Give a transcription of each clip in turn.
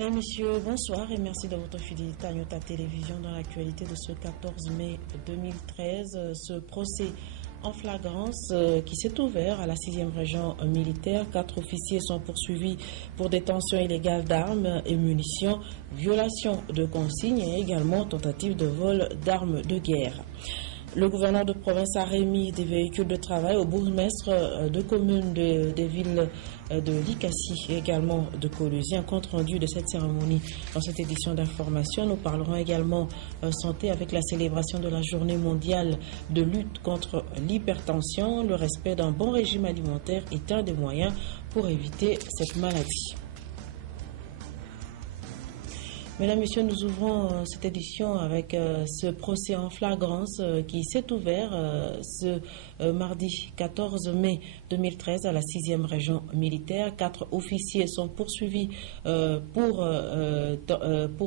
Mesdames, Messieurs, bonsoir et merci de votre fidélité à Nyota Télévision dans l'actualité de ce 14 mai 2013. Ce procès en flagrance qui s'est ouvert à la 6e région militaire. 4 officiers sont poursuivis pour détention illégale d'armes et munitions, violation de consignes et également tentative de vol d'armes de guerre. Le gouverneur de province a remis des véhicules de travail aux bourgmestres de communes des villes de Likassi et également de Kolwezi. Un compte rendu de cette cérémonie dans cette édition d'information. Nous parlerons également santé avec la célébration de la journée mondiale de lutte contre l'hypertension. Le respect d'un bon régime alimentaire est un des moyens pour éviter cette maladie. Mesdames, Messieurs, nous ouvrons cette édition avec ce procès en flagrance qui s'est ouvert ce mardi 14 mai 2013 à la 6e région militaire. 4 officiers sont poursuivis pour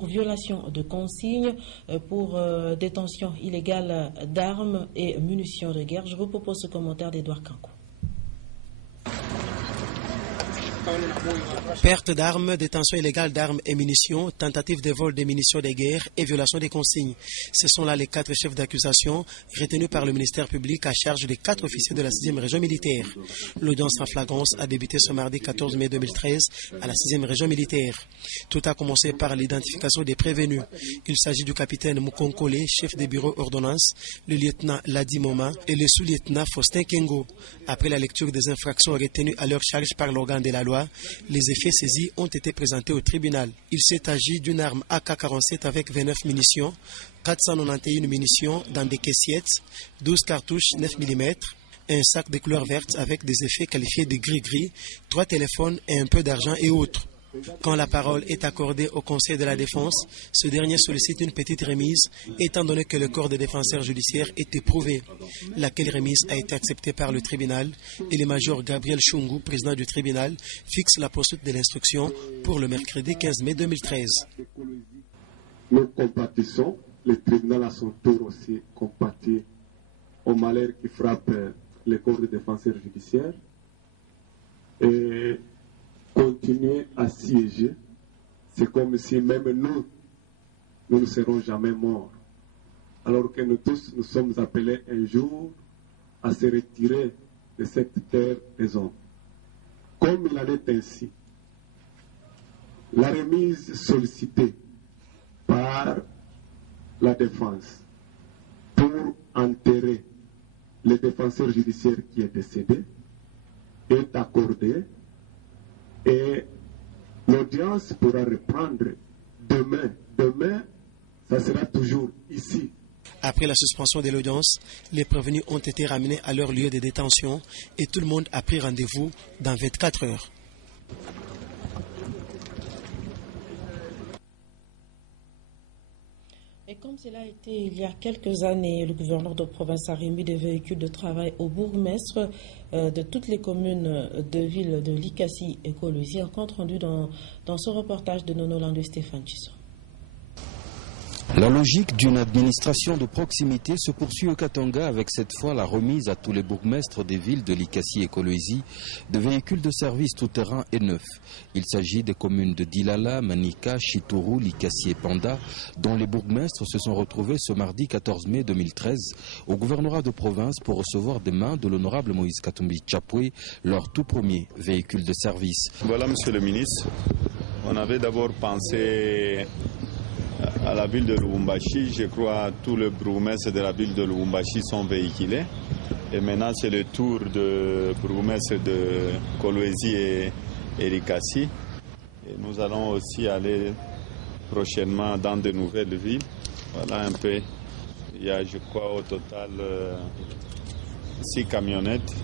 violation de consignes, pour détention illégale d'armes et munitions de guerre. Je vous propose ce commentaire d'Edouard Kankou. Perte d'armes, détention illégale d'armes et munitions, tentative de vol des munitions de guerre et violation des consignes. Ce sont là les 4 chefs d'accusation retenus par le ministère public à charge des 4 officiers de la 6e région militaire. L'audience en flagrance a débuté ce mardi 14 mai 2013 à la 6e région militaire. Tout a commencé par l'identification des prévenus. Il s'agit du capitaine Mukonkole, chef des bureaux ordonnance, le lieutenant Ladi Moma et le sous-lieutenant Faustin Kengo. Après la lecture des infractions retenues à leur charge par l'organe de la loi, les effets saisis ont été présentés au tribunal. Il s'est agi d'une arme AK-47 avec 29 munitions, 491 munitions dans des caissiettes, 12 cartouches 9 mm, un sac de couleur verte avec des effets qualifiés de gris-gris, 3 téléphones et un peu d'argent et autres. Quand la parole est accordée au Conseil de la Défense, ce dernier sollicite une petite remise, étant donné que le corps des défenseurs judiciaires est éprouvé, laquelle remise a été acceptée par le tribunal, et le major Gabriel Chungu, président du tribunal, fixe la poursuite de l'instruction pour le mercredi 15 mai 2013. Nous compatissons, le tribunal à son tour aussi compatit au malheur qui frappe le corps des défenseurs judiciaires, et continuer à siéger, c'est comme si même nous ne serons jamais morts. Alors que nous tous, nous sommes appelés un jour à se retirer de cette terre des hommes. Comme il en est ainsi, la remise sollicitée par la défense pour enterrer le défenseur judiciaire qui est décédé est accordée. Et l'audience pourra reprendre demain. Demain, ça sera toujours ici. Après la suspension de l'audience, les prévenus ont été ramenés à leur lieu de détention et tout le monde a pris rendez-vous dans 24 heures. Et comme cela a été il y a quelques années, le gouverneur de province a remis des véhicules de travail aux bourgmestres de toutes les communes de ville de Likassi et Kolwezi. Un compte rendu dans ce reportage de Nono Landou et Stéphane Chisson. La logique d'une administration de proximité se poursuit au Katanga avec cette fois la remise à tous les bourgmestres des villes de Likassi et Kolwezi de véhicules de service tout-terrain et neufs. Il s'agit des communes de Dilala, Manika, Chituru, Likassi et Panda, dont les bourgmestres se sont retrouvés ce mardi 14 mai 2013 au gouvernorat de province pour recevoir des mains de l'honorable Moïse Katumbi Tchapoué leur tout premier véhicule de service. Voilà, monsieur le ministre, on avait d'abord pensé à la ville de Lubumbashi. Je crois que tous les bourgmestres de la ville de Lubumbashi sont véhiculés. Et maintenant, c'est le tour de bourgmestres de Kolwezi et Likassi. Et nous allons aussi aller prochainement dans de nouvelles villes. Voilà un peu. Il y a, je crois, au total 6 camionnettes.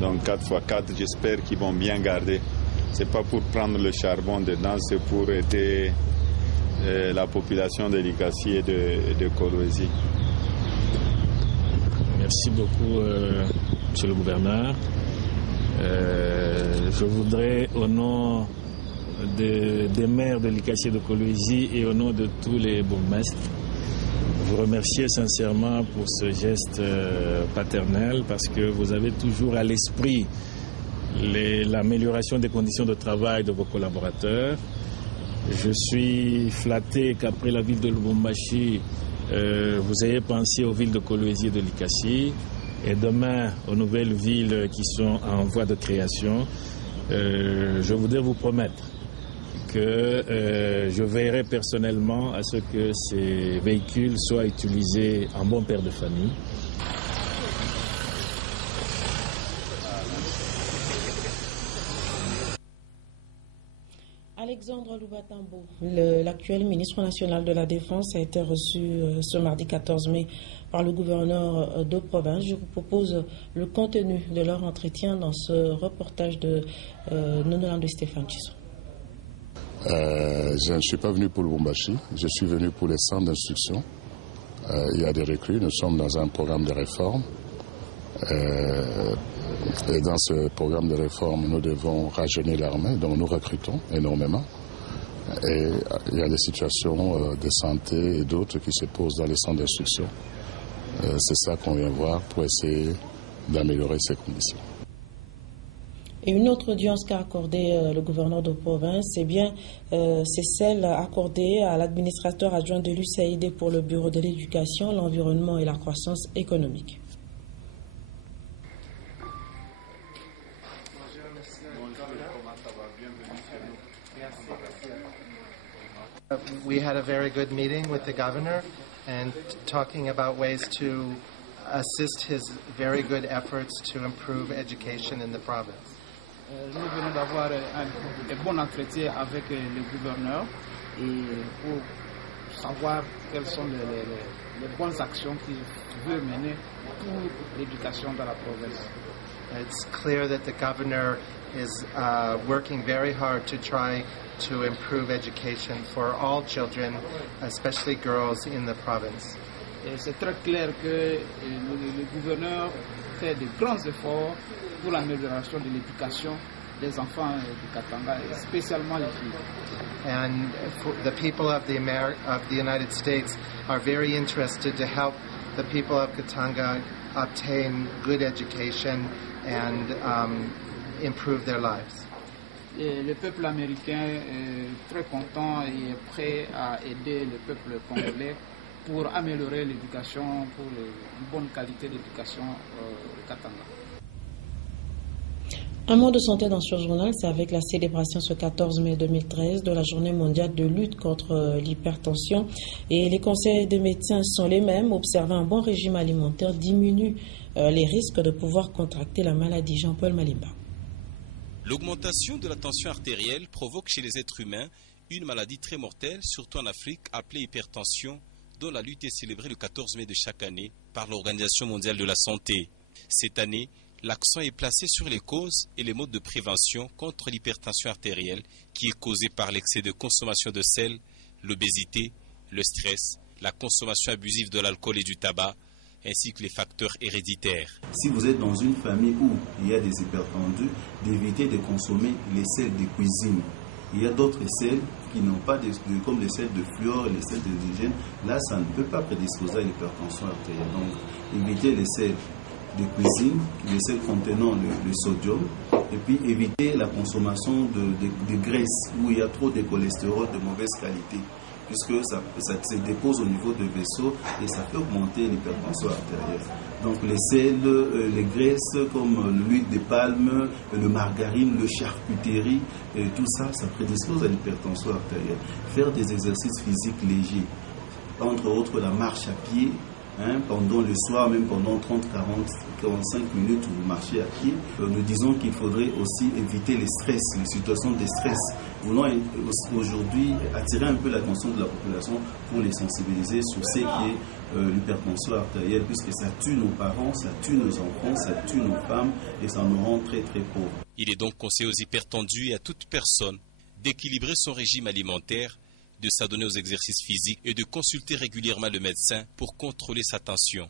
Donc 4x4, j'espère qu'ils vont bien garder. Ce n'est pas pour prendre le charbon dedans, c'est pour aider la population de Likassi et de Kolwezi. Merci beaucoup, monsieur le gouverneur. Je voudrais, au nom des maires de Likassi et de Kolwezi et au nom de tous les bourgmestres, vous remercier sincèrement pour ce geste paternel parce que vous avez toujours à l'esprit l'amélioration des conditions de travail de vos collaborateurs Je suis flatté qu'après la ville de Lubumbashi, vous ayez pensé aux villes de Kolwezi et de Likasi, et demain aux nouvelles villes qui sont en voie de création. Je voudrais vous promettre que je veillerai personnellement à ce que ces véhicules soient utilisés en bon père de famille. Alexandre Loubatambo, l'actuel ministre national de la Défense, a été reçu ce mardi 14 mai par le gouverneur de province. Je vous propose le contenu de leur entretien dans ce reportage de Nonolan de Stéphane Chisson. Je ne suis pas venu pour Lubumbashi, je suis venu pour les centres d'instruction. Il y a des recrues, nous sommes dans un programme de réforme. Et dans ce programme de réforme, nous devons rajeunir l'armée, donc nous recrutons énormément. Et il y a des situations de santé et d'autres qui se posent dans les centres d'instruction. C'est ça qu'on vient voir pour essayer d'améliorer ces conditions. Et une autre audience qu'a accordée le gouverneur de province, c'est celle accordée à l'administrateur adjoint de l'USAID pour le bureau de l'éducation, l'environnement et la croissance économique. We had a very good meeting with the governor and talking about ways to assist his very good efforts to improve education in the province. Nous venons d'avoir un bon entretien avec le gouverneur et pour savoir quelles sont les bonnes actions qu'il veut mener pour l'éducation dans la province. It's clear that the governor is working very hard to try to improve education for all children, especially girls in the province. C'est très clair que le gouverneur fait de grands efforts pour l'amélioration de l'éducation des enfants du Katanga, et spécialement les filles. And the people of the United States are very interested to help the people of Katanga obtain good education and improve their lives. Et le peuple américain est très content et est prêt à aider le peuple congolais pour améliorer l'éducation, pour une bonne qualité d'éducation au Katanga. Un mot de santé dans ce journal, c'est avec la célébration ce 14 mai 2013 de la journée mondiale de lutte contre l'hypertension. Et les conseils des médecins sont les mêmes. Observer un bon régime alimentaire diminue les risques de pouvoir contracter la maladie. Jean-Paul Malimba. L'augmentation de la tension artérielle provoque chez les êtres humains une maladie très mortelle, surtout en Afrique, appelée hypertension, dont la lutte est célébrée le 14 mai de chaque année par l'Organisation mondiale de la santé. Cette année, l'accent est placé sur les causes et les modes de prévention contre l'hypertension artérielle qui est causée par l'excès de consommation de sel, l'obésité, le stress, la consommation abusive de l'alcool et du tabac, ainsi que les facteurs héréditaires. Si vous êtes dans une famille où il y a des hypertendus, d'éviter de consommer les sels de cuisine. Il y a d'autres sels qui n'ont pas comme les sels de fluor et les sels d'indigène. Là, ça ne peut pas prédisposer à l'hypertension artérielle. Donc, évitez les sels de cuisine, les sels contenant le sodium, et puis éviter la consommation de graisse où il y a trop de cholestérol de mauvaise qualité, puisque ça se dépose au niveau des vaisseaux et ça peut augmenter l'hypertension artérielle. Donc les sels, les graisses comme l'huile de palme, le margarine, le charcuterie, tout ça, ça prédispose à l'hypertension artérielle. Faire des exercices physiques légers, entre autres la marche à pied, pendant le soir, même pendant 30, 40, 45 minutes où vous marchez à pied. Nous disons qu'il faudrait aussi éviter les stress, les situations de stress. Nous voulons aujourd'hui attirer un peu l'attention de la population pour les sensibiliser sur ce qui est l'hypertension artérielle, puisque ça tue nos parents, ça tue nos enfants, ça tue nos femmes et ça nous rend très très pauvres. Il est donc conseillé aux hypertendus et à toute personne d'équilibrer son régime alimentaire, de s'adonner aux exercices physiques et de consulter régulièrement le médecin pour contrôler sa tension.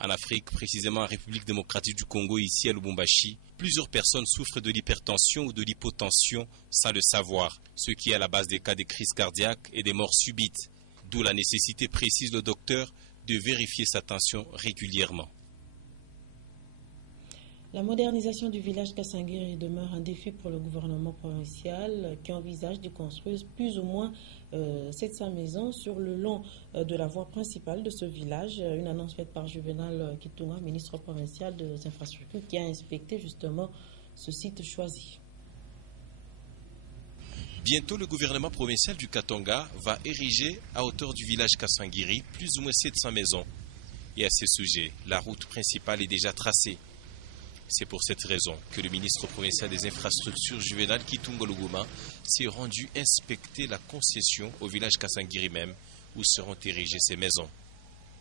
En Afrique, précisément en République démocratique du Congo, ici à Lubumbashi, plusieurs personnes souffrent de l'hypertension ou de l'hypotension sans le savoir, ce qui est à la base des cas de crises cardiaques et des morts subites, d'où la nécessité, précise le docteur, de vérifier sa tension régulièrement. La modernisation du village Kassangiri demeure un défi pour le gouvernement provincial qui envisage de construire plus ou moins 700 maisons sur le long de la voie principale de ce village. Une annonce faite par Juvenal Kitunga, ministre provincial des infrastructures, qui a inspecté justement ce site choisi. Bientôt, le gouvernement provincial du Katanga va ériger à hauteur du village Kassangiri plus ou moins 700 maisons. Et à ce sujet, la route principale est déjà tracée. C'est pour cette raison que le ministre provincial des infrastructures Juvenal Kitunga Luguma s'est rendu inspecter la concession au village Kassangiri même, où seront érigées ces maisons.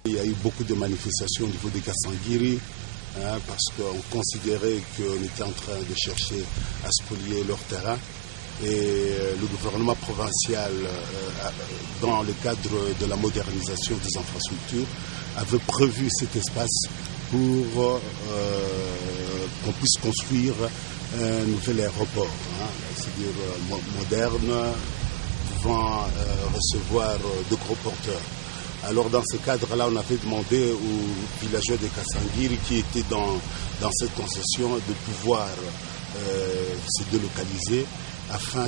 Il y a eu beaucoup de manifestations au niveau de Kassangiri, parce qu'on considérait qu'on était en train de chercher à spolier leur terrain. Et le gouvernement provincial, dans le cadre de la modernisation des infrastructures, avait prévu cet espace pour qu'on puisse construire un nouvel aéroport, c'est-à-dire moderne, pouvant recevoir de gros porteurs. Alors dans ce cadre-là, on avait demandé aux villageois de Kassangiri qui étaient dans cette concession de pouvoir se délocaliser afin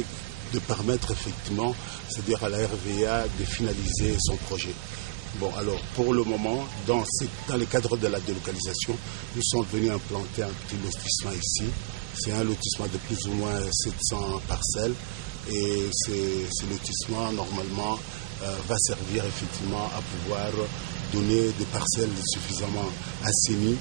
de permettre effectivement, c'est-à-dire à la RVA, de finaliser son projet. Bon, alors, pour le moment, dans le cadre de la délocalisation, nous sommes venus implanter un petit lotissement ici. C'est un lotissement de plus ou moins 700 parcelles. Et ce lotissement, normalement, va servir effectivement à pouvoir donner des parcelles suffisamment assainies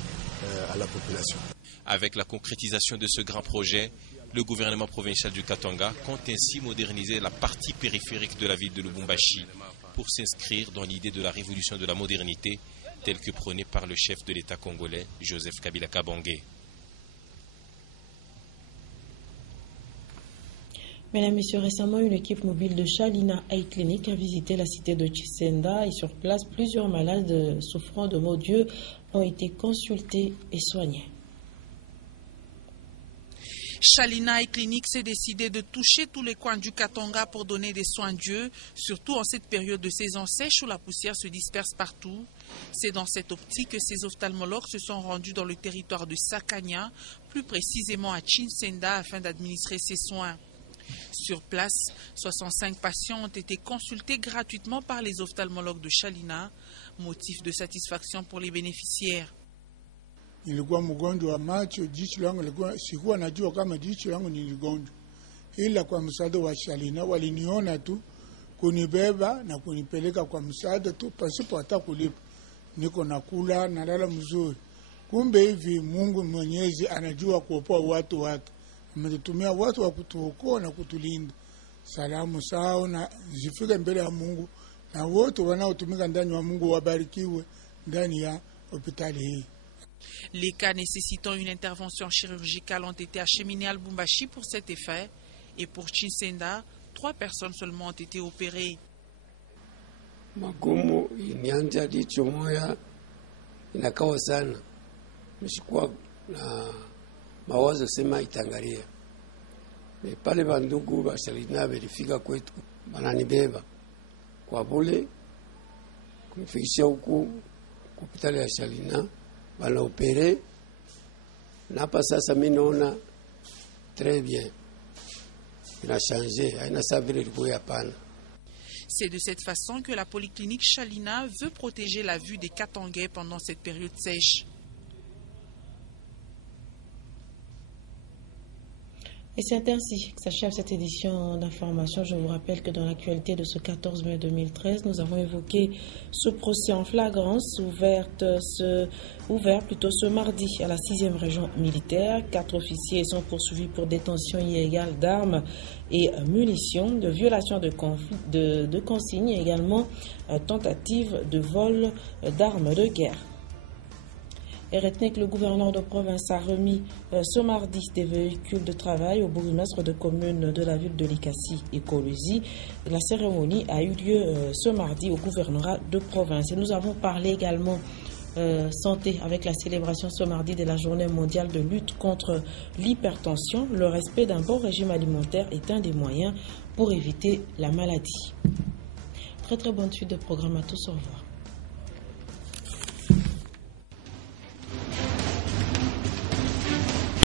à la population. Avec la concrétisation de ce grand projet, le gouvernement provincial du Katanga compte ainsi moderniser la partie périphérique de la ville de Lubumbashi pour s'inscrire dans l'idée de la révolution de la modernité telle que prônée par le chef de l'État congolais, Joseph Kabila Kabange. Mesdames et messieurs, récemment, une équipe mobile de Shalina Eye Clinic a visité la cité de Tshisenda et sur place, plusieurs malades souffrant de maux d'yeux ont été consultés et soignés. Shalina Eye Clinic s'est décidé de toucher tous les coins du Katanga pour donner des soins d'yeux, surtout en cette période de saison sèche où la poussière se disperse partout. C'est dans cette optique que ces ophtalmologues se sont rendus dans le territoire de Sakanya, plus précisément à Tshisenda, afin d'administrer ces soins. Sur place, 65 patients ont été consultés gratuitement par les ophtalmologues de Shalina, motif de satisfaction pour les bénéficiaires. Nilikuwa mgonjwa wa macho, jicho langu sikuwa najua kama jicho langu ni ligonjwa, ila kwa msaada wa Shalina waliniona tu kunibeba na kunipeleka kwa msaada tu pasipo hata kulipa. Niko nakula na lala mzuri. Kumbe hivi Mungu Mwenyezi anajua kuopoa watu wake. Ametutumia watu wa kutuokoa na kutulinda. Salamu sao na zifike mbele ya Mungu na wote wanaotumika ndani wa Mungu wabarikiwe ndani ya hospitali hii. Les cas nécessitant une intervention chirurgicale ont été acheminés à Lubumbashi pour cet effet. Et pour Tshisenda, 3 personnes seulement ont été opérées. Magumu inianja jicho moya inakawa sana. Mshikuwa na mawazo sema itangalia. Pale bandugu ba Shalina verifika kwetu bananibeba kwa bule kumfikisha huku hospitali ya Shalina. Banaopere na hapa sasa mimi naona très bien, ina changé, haina savile ilikuwa hapana. C'est de cette façon que la polyclinique Shalina veut protéger la vue des Katangais pendant cette période sèche. Et c'est ainsi que s'achève cette édition d'information. Je vous rappelle que dans l'actualité de ce 14 mai 2013, nous avons évoqué ce procès en flagrance ouvert ce mardi à la 6e région militaire. 4 officiers sont poursuivis pour détention illégale d'armes et munitions, de violation de consignes et également tentative de vol d'armes de guerre. Et retenez que le gouverneur de province a remis ce mardi des véhicules de travail au bourgmestre de commune de la ville de Likasi et Kolwezi. La cérémonie a eu lieu ce mardi au gouvernorat de province. Et nous avons parlé également santé avec la célébration ce mardi de la journée mondiale de lutte contre l'hypertension. Le respect d'un bon régime alimentaire est un des moyens pour éviter la maladie. Très très bonne suite de programme à tous. Au revoir.